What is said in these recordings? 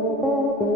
Música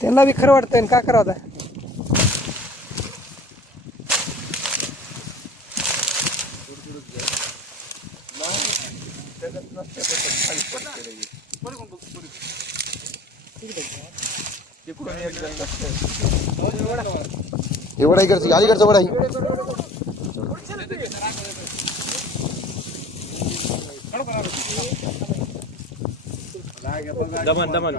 त्यांना बी खरं वाटतंय का करावं आता? एवढा इकडचं अलीकडचं वडा दमन दमन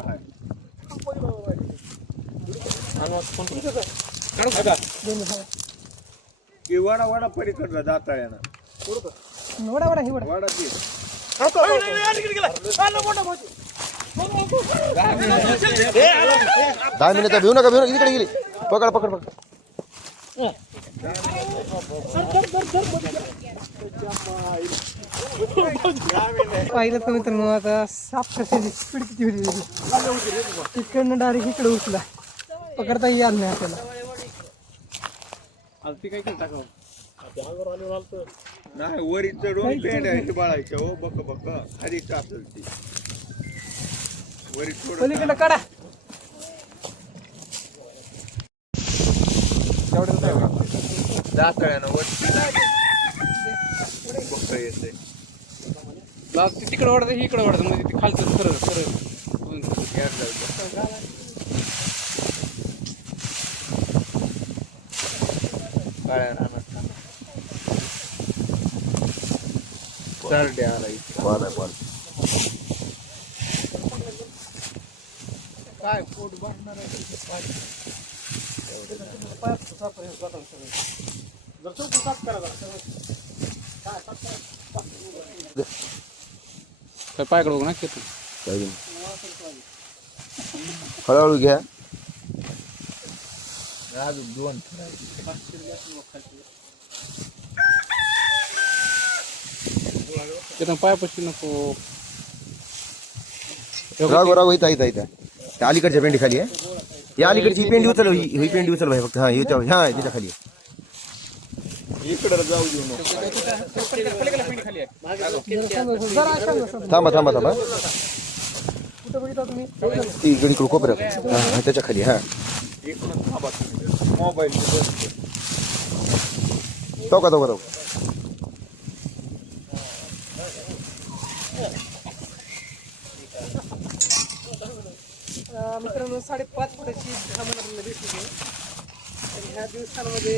की वडा वडा पलीकडला दाताळ्यानं वडा वडा ही वडा वडा ते दहा मिनिटं भिऊ नका भिऊ नका इकडे गेली पकड पकड पकड पाहिलं तर मित्रांनो आता साप कसे स्पीड किती होती तिकडनं डायरेक्ट इकडे उचला. पकडता येईल नाही आपल्याला. नाही वरी चढून पेंड आहे बाळायच्या हो बक बक. खाली टाकल ती. वरी पलीकडं काढा. दाताळ्यानं वरती बक येते तिकडे वाढतं इकडे वाढतं म्हणजे ते खालचं सरळ सरळ. काळ्या रानात. चारड्या आला इथे. काय पोट भरणार काय पायाकडे बघ ना किती काही नाही. हळूहळू घ्या अजून दोन तिथं पायापाशी नको राघव राघव इथं इथं इथं त्या अलीकडच्या पेंडी खाली आहे या अलीकडची ही पेंडी उचल ही ही पेंडी उचल भाई फक्त हा याच्या हा त्याच्या खाली आहे. इकडं जाऊ देऊ नको. थांबा थांबा थांबा. ती इकडे इकडे कोपऱ्यात. हा, त्याच्याखाली हा. मोबाईल तो का तो का तो मित्रांनो साडेपाच फुटाची ह्या दिवसांमध्ये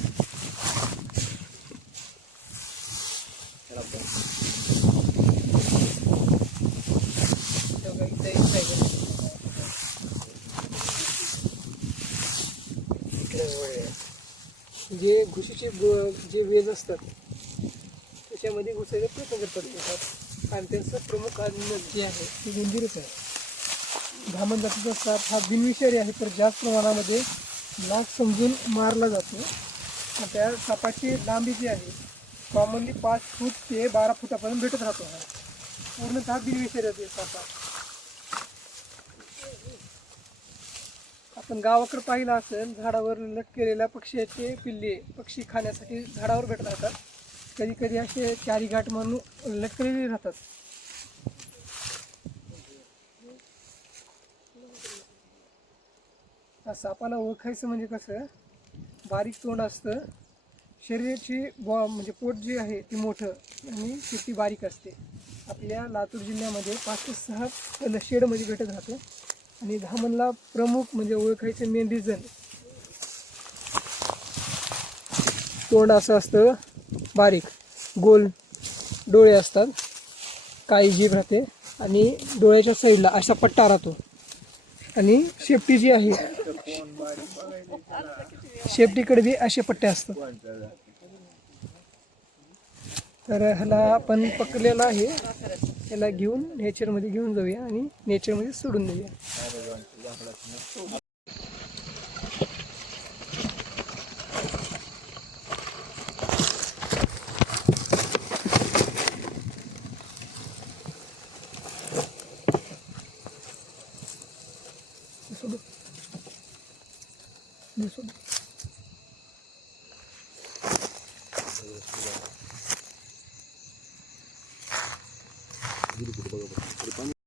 जे घुशीचे ब- जे वेज असतात त्याच्यामध्ये घुसायचा प्रयत्न करतात. कारण आणि त्यांचं प्रमुख अन्न जे आहे ते उंदीरच आहे. धामण जातीचा साप हा बिनविषारी आहे तर जास्त प्रमाणामध्ये नाक समजून मारला जातो. त्या सापाची लांबी जी आहे कॉमनली पाच फूट ते बारा फुटापर्यंत भेटत राहतो. हा पूर्णतः बिनविषारी आहे सापा आपण गावाकडे पाहिलं असेल झाडावर लटकेलेल्या पक्ष्याचे पिल्ले पक्षी खाण्यासाठी झाडावर भेटत राहतात. कधी कधी असे चारी घाट म्हणून लटकलेले राहतात. सापाला ओळखायचं म्हणजे कसं बारीक तोंड असतं. शरीराची बॉ म्हणजे पोट जे आहे ती मोठं आणि शेती बारीक असते. आपल्या लातूर जिल्ह्यामध्ये पाच ते सहा कल शेडमध्ये भेटत राहतो. आणि धामणला प्रमुख म्हणजे ओळखायचं मेन रिझन तोंड असं असतं बारीक. गोल डोळे असतात. काही जीभ राहते. आणि डोळ्याच्या साईडला असा पट्टा राहतो. आणि शेपटी जी आहे शेपटीकडे बी असे पट्टे असतात. तर ह्याला आपण पकडलेला आहे. ह्याला घेऊन नेचरमध्ये घेऊन जाऊया आणि नेचरमध्ये सोडून देऊया. Budak. Jadi kita bawa